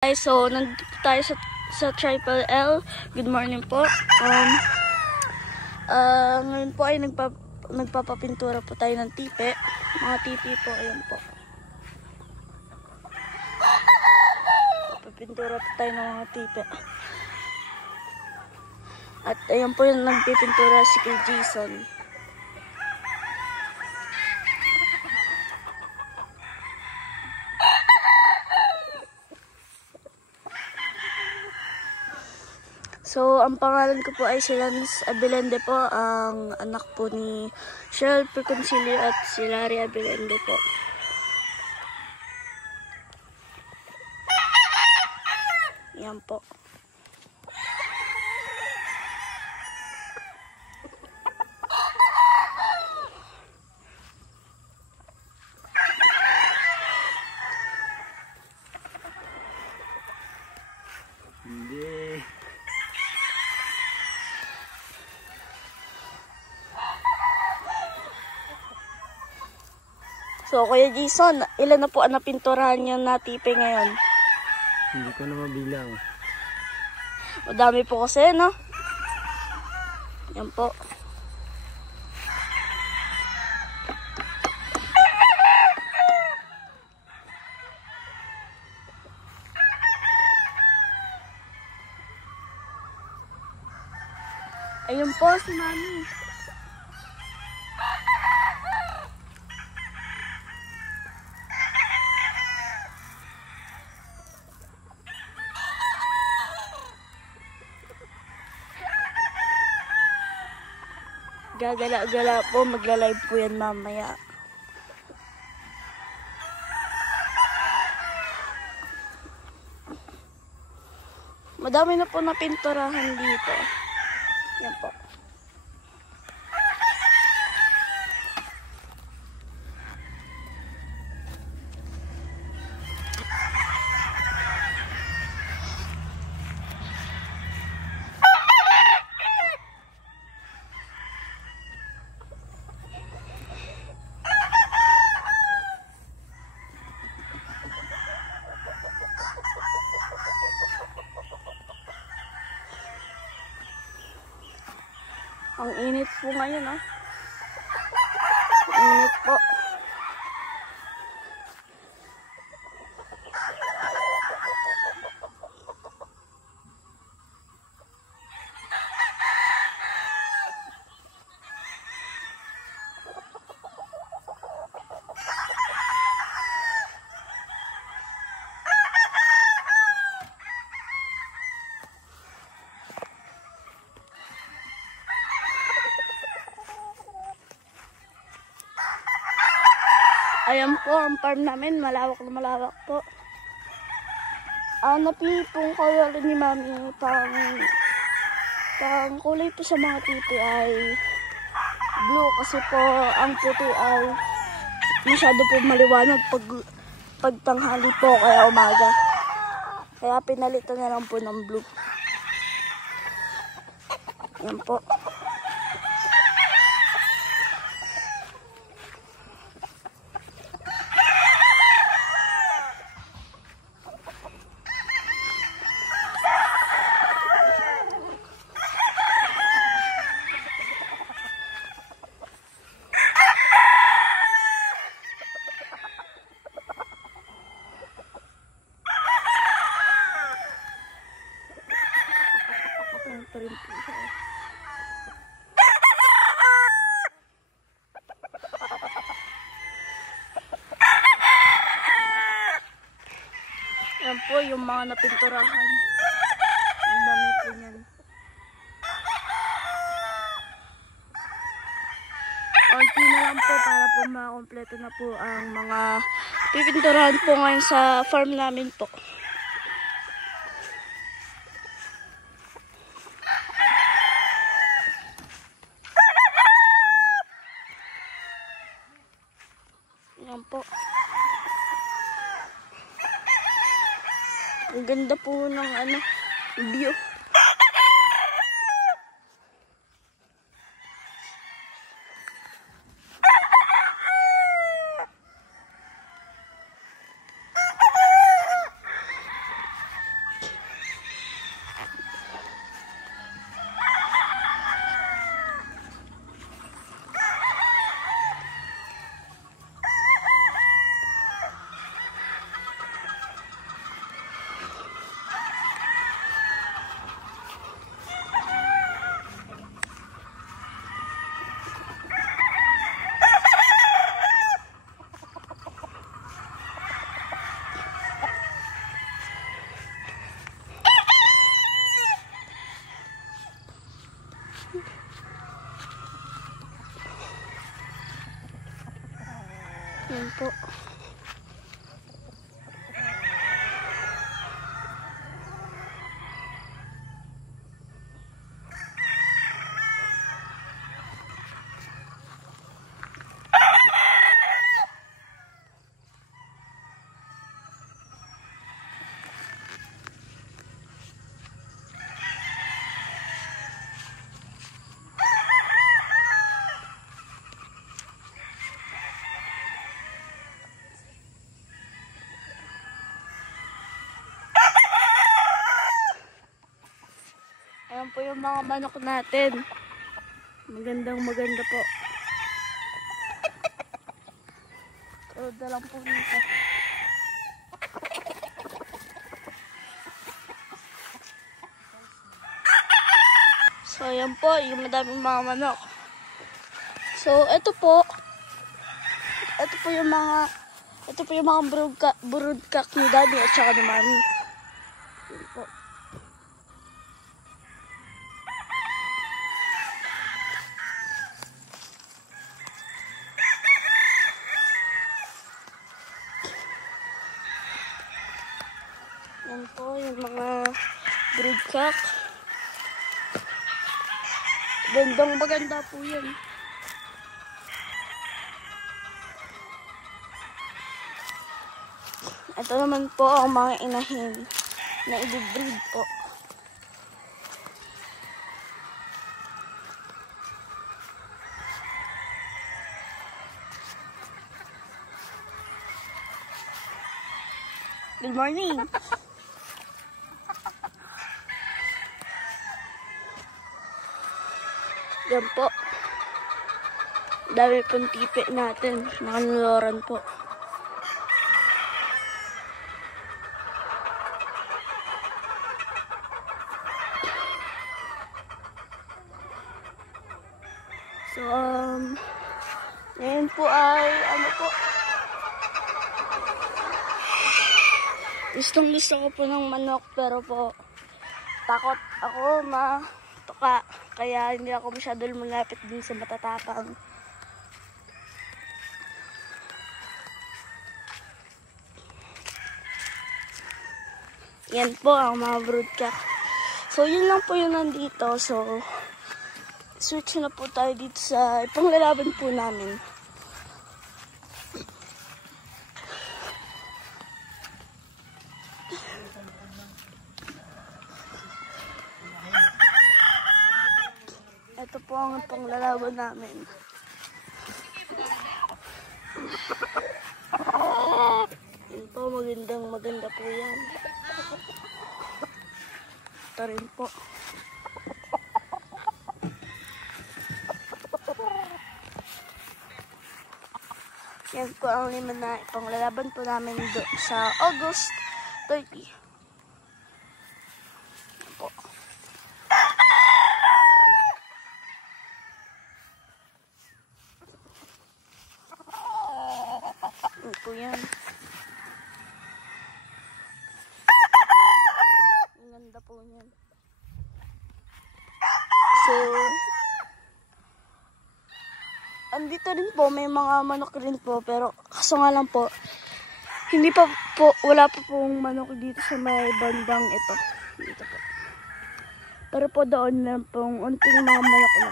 So, nandito tayo sa Triple L. Good morning po. Ngayon po ay nagpapapintura po tayo ng tipe. Mga tipi po, ayan po. Papapintura po tayo ng mga tipe. At ayan po yung nagpipintura si kay Jason. So, ang pangalan ko po ay si Lance Abelende po, ang anak po ni Cheryl Preconcilio at si Larry Abelende po. Yan po. Hindi. So, Kuya Jason, ilan na po ang napinturahan niya na tipe ngayon? Hindi ko na mabilang. Madami po kasi, no? Yan po. Ayun po si Mami. Gagala-gala po, magla-live po yan mamaya. Madami na po napinturahan dito. Yan po. Ang init po ngayon, ah. Ang init po. Ayan po, ang farm namin, malawak na malawak po. Napipong color ni Mami, pang kulay po sa mga tipi ay blue kasi po ang puti ay masyado po maliwanag pag tanghali po kaya umaga. Kaya pinalitan na lang po ng blue. Ayan po. Yan po yung mga napinturahan. Ang dami po yan. Konti na lang po para po makompleto na po ang mga pipinturahan po ngayon sa farm namin po. Yan po. Ang ganda po ng view. Yan po yung mga manok natin. Maganda po. Tulad na lang po nito. So, yan po, yung madaming mga manok. So, ito po yung mga broodcock ni Daddy at saka ni Mami. Yan po. Yan po yung mga broodcock. Maganda po yan. Ito naman po ang mga inahin na i-breed po. Good morning! Yan po. Dami pong tipi natin. Nakanuloran po. So, ngayon po ay, gustong-gusto ko po ng manok, pero po, takot ako matuka. Kaya hindi ako masyado lumapit din sa matatapang. Yan po ang mga broodcock. So, yun lang po yun nandito. So, switch na po tayo dito sa ipanglalaban po namin. Ito po ang panglalaban namin. Yan po, maganda po yan. Ito rin po. Yan po ang 5 na ipanglalaban po namin sa August 30. Yan po. Yan po yan. Ang ganda po yan. So, andito rin po, may mga manok rin po, pero kaso nga lang po, wala pa pong manok dito sa may bandang ito. Dito po. Pero po doon lang pong unting mga manok na.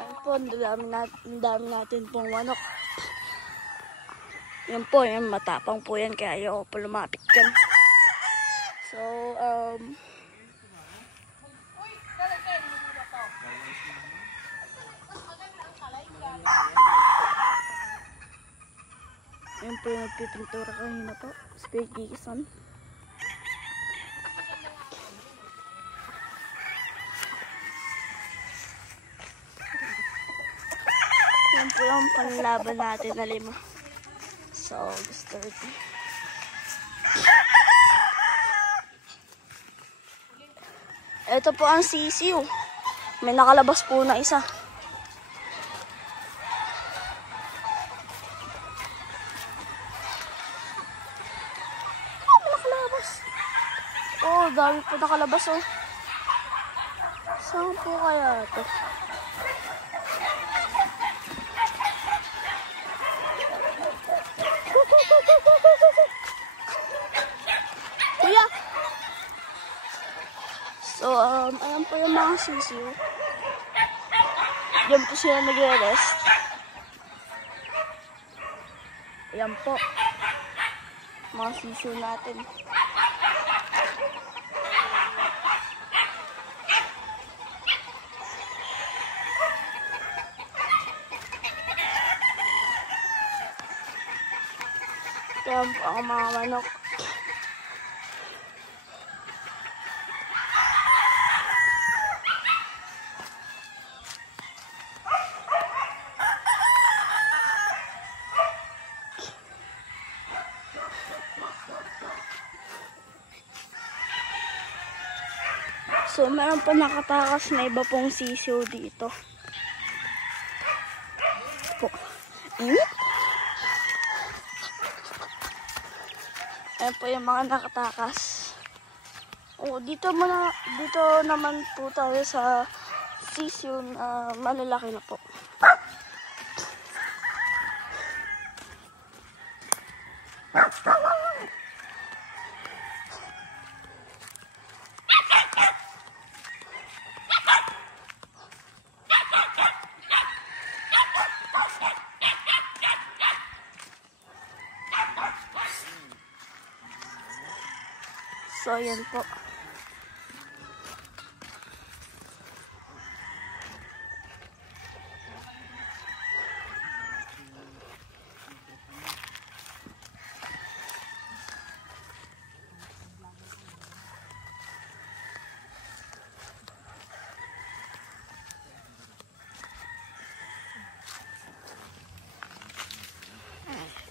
Ayun po, ang dami natin pong manok. Yan po, yan, matapang po yan, kaya ayoko po lumapit yan. So, yan po yung nagpipintura kanina po. Spirit Gigison. Yan po yung panlaban natin na 5. So, gusto rin. Ito po ang sisiw. May nakalabas po na isa. Oh, may nakalabas. Oh, dami po nakalabas oh. Saan po kaya ito? Kuya! So, ayan po yung mga sisiw. Diyan po sila nag-rest. Ayan po. Mga sisiw natin. Yan po ang mga manok. So, meron po nakatakas na iba pong sisiw dito. Po. Ayan po yung mga nakatakas. Dito naman po tayo sa sisiw na malalaki na po. So, ayan po.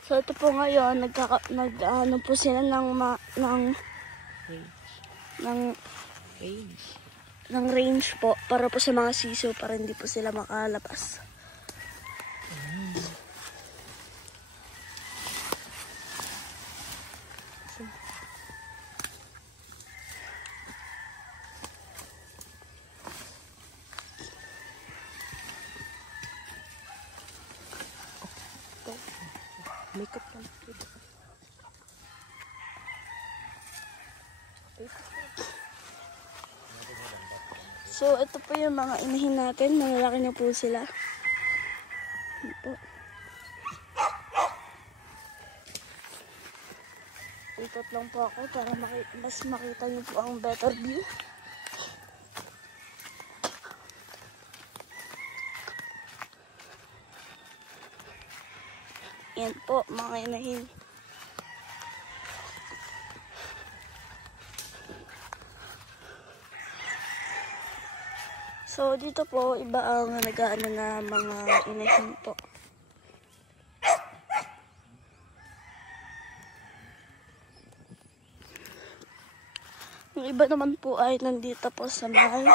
So, ito po ngayon, nag-ano po sila ng range po para po sa mga sisiw para hindi po sila makalabas. Makeup lang. So, ito po yung mga inahin natin. Malalaki na po sila. Ito. Ikot lang po ako para mas makita niyo po ang better view. Yan po, mga inahin. So, dito po, iba ang nag-aano na mga inahin po. Yung iba naman po ay nandito po sa bahay.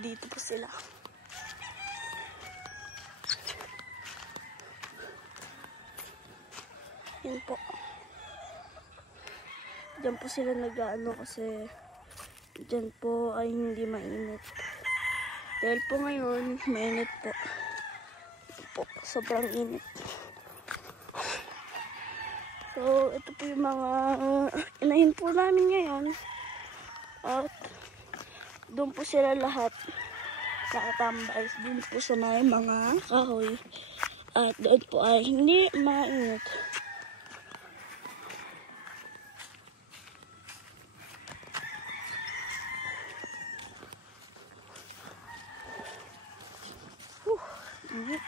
Dito po sila. Yan po. Diyan po sila nag-aano kasi diyan po ay hindi mainit. Dahil po ngayon, mainit po. Ito po, sobrang init. So, ito po yung mga inahin po namin ngayon. At doon po sila lahat nakatambay. Doon po sa may mga kahoy. At doon po ay hindi mainit. Init.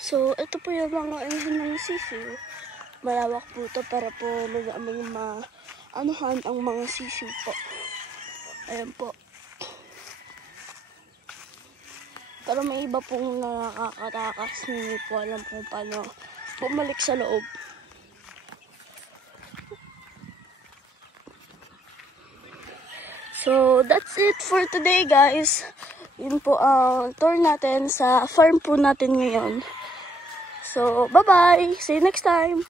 So, ito po yung mga inahin ng sisiw. Malawak po ito para po magaming maanuhan ang mga sisiw po. Ayan po. Pero may iba pong nakakatakas. Hindi po alam kung paano bumalik sa loob. So, that's it for today, guys. Yun po ang tour natin sa farm po natin ngayon. So, bye-bye! See you next time!